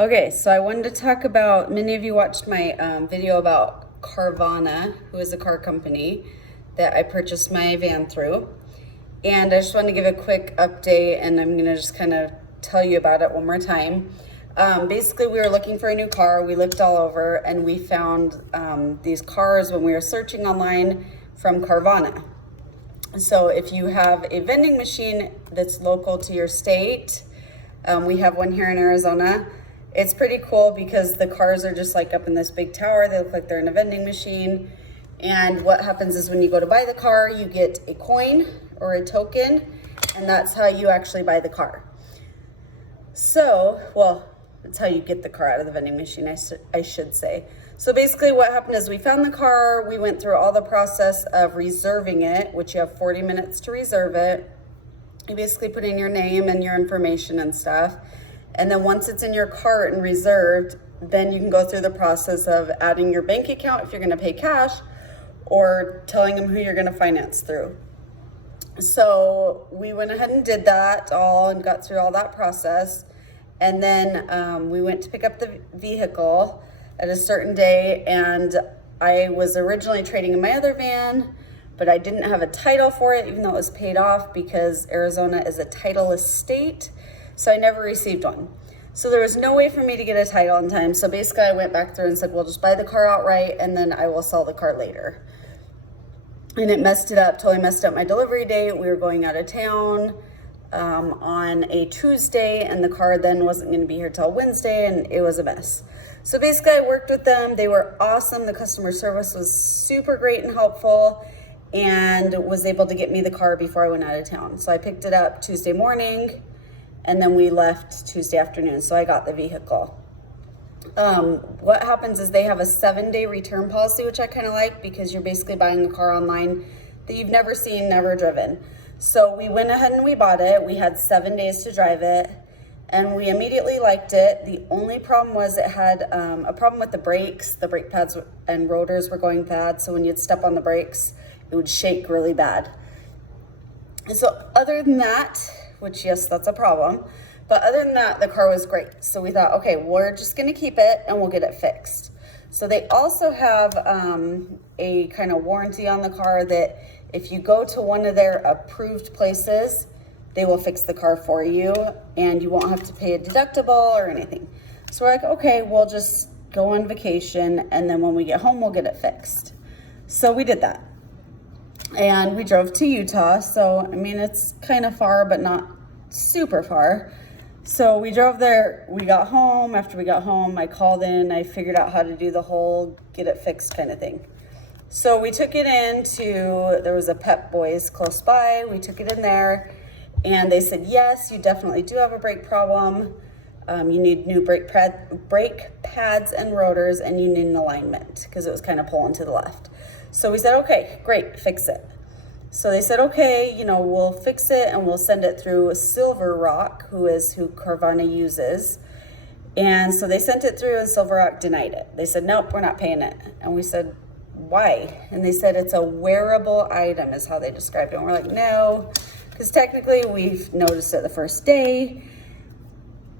Okay, so I wanted to talk about, many of you watched my video about Carvana, who is a car company that I purchased my van through. And I just want to give a quick update, and I'm going to just kind of tell you about it one more time. Basically, we were looking for a new car. We looked all over, and we found these cars when we were searching online from Carvana. So if you have a vending machine that's local to your state, we have one here in Arizona. It's pretty cool because the cars are just like up in this big tower. They look like they're in a vending machine. And what happens is when you go to buy the car, you get a coin or a token, and that's how you actually buy the car. So, well, that's how you get the car out of the vending machine, I should say. So basically what happened is we found the car, we went through all the process of reserving it, which you have 40 minutes to reserve it. You basically put in your name and your information and stuff. And then once it's in your cart and reserved, then you can go through the process of adding your bank account if you're gonna pay cash, or telling them who you're gonna finance through. So we went ahead and did that all and got through all that process. And then we went to pick up the vehicle at a certain day, and I was originally trading in my other van, but I didn't have a title for it, even though it was paid off, because Arizona is a titleless state. So I never received one. So there was no way for me to get a title in time. So basically I went back through and said, well, just buy the car outright and then I will sell the car later. And it messed it up, totally messed up my delivery date. We were going out of town on a Tuesday, and the car then wasn't gonna be here till Wednesday, and it was a mess. So basically I worked with them. They were awesome. The customer service was super great and helpful, and was able to get me the car before I went out of town. So I picked it up Tuesday morning, and then we left Tuesday afternoon, so I got the vehicle. What happens is they have a 7-day return policy, which I kind of like, because you're basically buying a car online that you've never seen, never driven. So we went ahead and we bought it. We had 7 days to drive it, and we immediately liked it. The only problem was it had a problem with the brakes. The brake pads and rotors were going bad, so when you'd step on the brakes, it would shake really bad. And so other than that, which yes, that's a problem, but other than that, the car was great. So we thought, okay, we're just gonna keep it and we'll get it fixed. So they also have a kind of warranty on the car that if you go to one of their approved places, they will fix the car for you and you won't have to pay a deductible or anything. So we're like, okay, we'll just go on vacation, and then when we get home, we'll get it fixed. So we did that. And we drove to Utah. So, I mean, it's kind of far, but not super far. So we drove there, we got home. After we got home, I called in, I figured out how to do the whole get it fixed kind of thing. So we took it into, there was a Pep Boys close by. We took it in there, and they said, yes, you definitely do have a brake problem. You need new brake pads and rotors, and you need an alignment, because it was kind of pulling to the left. So we said, okay, great, fix it. So they said, okay, we'll fix it and we'll send it through Silver Rock, who Carvana uses. And so they sent it through, and Silver Rock denied it. They said, nope, we're not paying it. And we said, why? And they said, it's a wearable item is how they described it. And we're like, no, because technically we've noticed it the first day,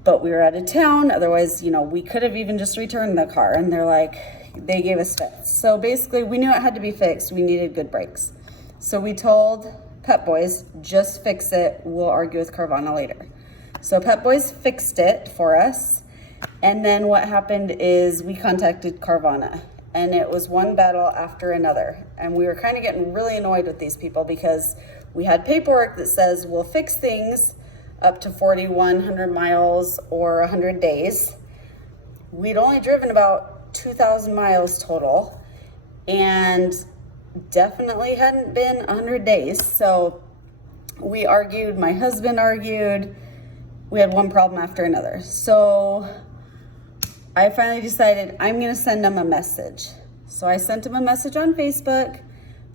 but we were out of town. Otherwise, we could have even just returned the car. And they're like, they gave us fits. So basically we knew it had to be fixed. We needed good brakes. So we told Pep Boys, just fix it. We'll argue with Carvana later. So Pep Boys fixed it for us. And then what happened is we contacted Carvana, and it was one battle after another. And we were kind of getting really annoyed with these people, because we had paperwork that says we'll fix things up to 4,100 miles or 100 days. We'd only driven about 2,000 miles total, and definitely hadn't been 100 days. So we argued, my husband argued, we had one problem after another. So I finally decided I'm gonna send them a message. So I sent them a message on Facebook,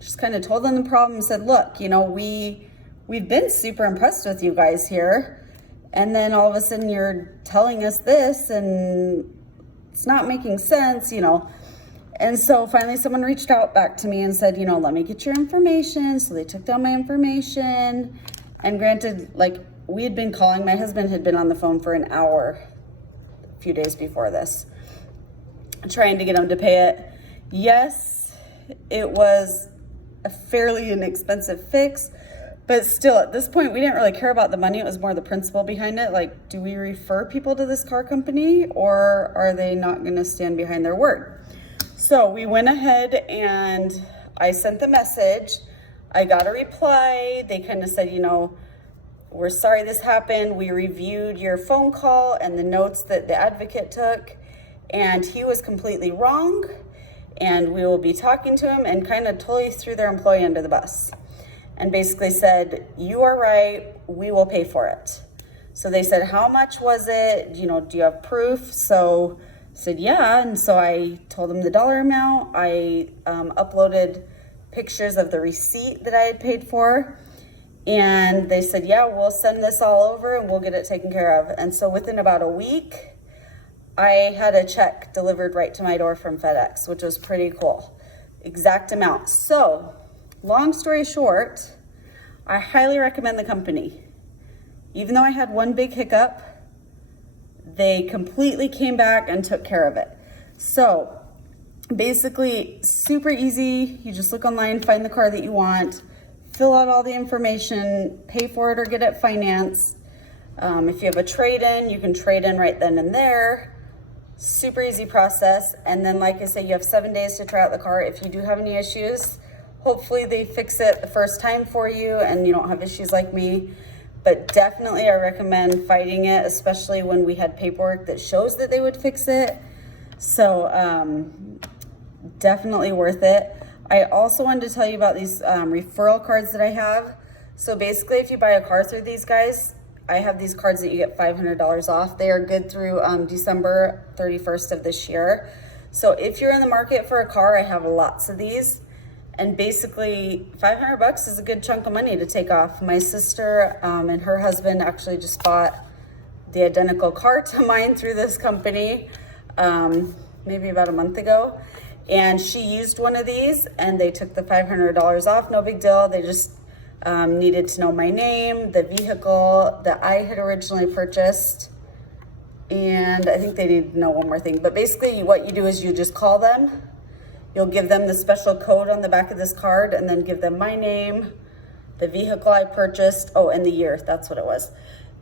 just kind of told them the problem, said, look, we've been super impressed with you guys here, and then all of a sudden you're telling us this, and it's not making sense, And so finally someone reached out back to me and said, let me get your information. So they took down my information, and granted, like, we had been calling, my husband had been on the phone for an hour few days before this, trying to get them to pay it. Yes, it was a fairly inexpensive fix, but still at this point we didn't really care about the money. It was more the principle behind it. Like, do we refer people to this car company, or are they not going to stand behind their word? So we went ahead and I sent the message. I got a reply. They kind of said, you know, we're sorry this happened. We reviewed your phone call and the notes that the advocate took, and he was completely wrong, and we will be talking to him, and kind of totally threw their employee under the bus and basically said, you are right, we will pay for it. So they said, how much was it? You know, do you have proof? So I said, yeah. And so I told them the dollar amount. I uploaded pictures of the receipt that I had paid for. And they said, yeah, we'll send this all over and we'll get it taken care of. And so within about a week, I had a check delivered right to my door from FedEx, which was pretty cool. Exact amount. So long story short, I highly recommend the company. Even though I had one big hiccup, they completely came back and took care of it. So basically super easy. You just look online, find the car that you want, fill out all the information, pay for it or get it financed. If you have a trade-in, you can trade in right then and there. Super easy process. And then, like I said, you have 7 days to try out the car. If you do have any issues, hopefully they fix it the first time for you and you don't have issues like me. But definitely I recommend fighting it, especially when we had paperwork that shows that they would fix it. So definitely worth it. I also wanted to tell you about these referral cards that I have. So basically, if you buy a car through these guys, I have these cards that you get $500 off. They are good through December 31st of this year. So if you're in the market for a car, I have lots of these. And basically, $500 is a good chunk of money to take off. My sister and her husband actually just bought the identical car to mine through this company maybe about a month ago. And she used one of these and they took the $500 off. No big deal. They just needed to know my name, the vehicle that I had originally purchased, and I think they need to know one more thing. But basically what you do is you just call them. You'll give them the special code on the back of this card and then give them my name, the vehicle I purchased, oh, and the year, that's what it was.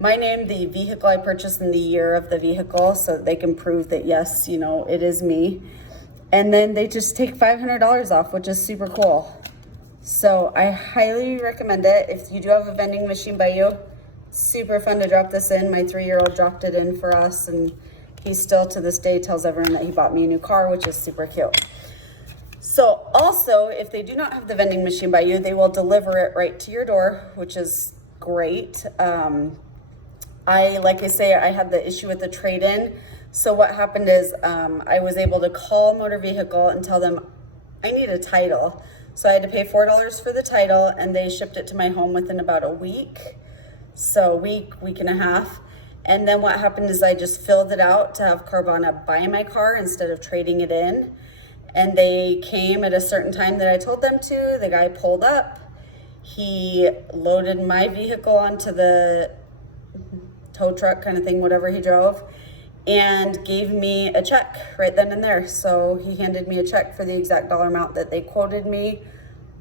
My name, the vehicle I purchased, and the year of the vehicle, so they can prove that, yes, you know, it is me. And then they just take $500 off, which is super cool. So I highly recommend it. If you do have a vending machine by you, super fun to drop this in. My 3-year-old dropped it in for us, and he still to this day tells everyone that he bought me a new car, which is super cute. So also, if they do not have the vending machine by you, they will deliver it right to your door, which is great. Like I say, I had the issue with the trade-in. So what happened is I was able to call motor vehicle and tell them I need a title. So I had to pay $4 for the title, and they shipped it to my home within about a week. So week and a half. And then what happened is I just filled it out to have Carvana buy my car instead of trading it in. And they came at a certain time that I told them to. The guy pulled up. He loaded my vehicle onto the tow truck kind of thing, whatever he drove, and gave me a check right then and there. So he handed me a check for the exact dollar amount that they quoted me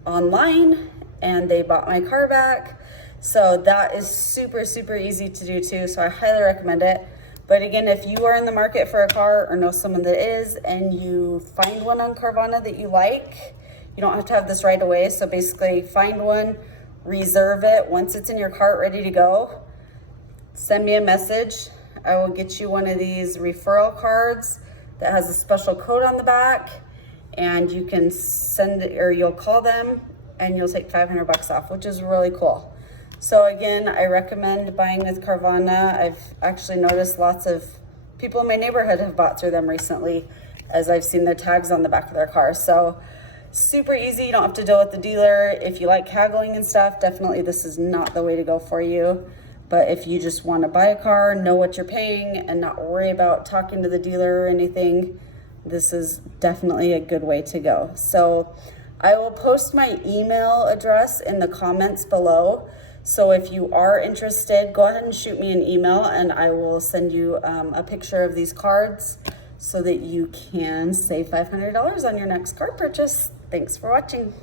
online, and they bought my car back. So that is super, super easy to do too. So I highly recommend it. But again, if you are in the market for a car or know someone that is, and you find one on Carvana that you like, you don't have to have this right away. So basically find one, reserve it. Once it's in your cart ready to go, send me a message. I will get you one of these referral cards that has a special code on the back, and you can send it, or you'll call them and you'll take $500 off, which is really cool. So again, I recommend buying with Carvana. I've actually noticed lots of people in my neighborhood have bought through them recently, as I've seen their tags on the back of their car. So super easy. You don't have to deal with the dealer. If you like haggling and stuff, definitely this is not the way to go for you. But if you just want to buy a car, know what you're paying, and not worry about talking to the dealer or anything, this is definitely a good way to go. So I will post my email address in the comments below. So if you are interested, go ahead and shoot me an email and I will send you a picture of these cards so that you can save $500 on your next car purchase. Thanks for watching.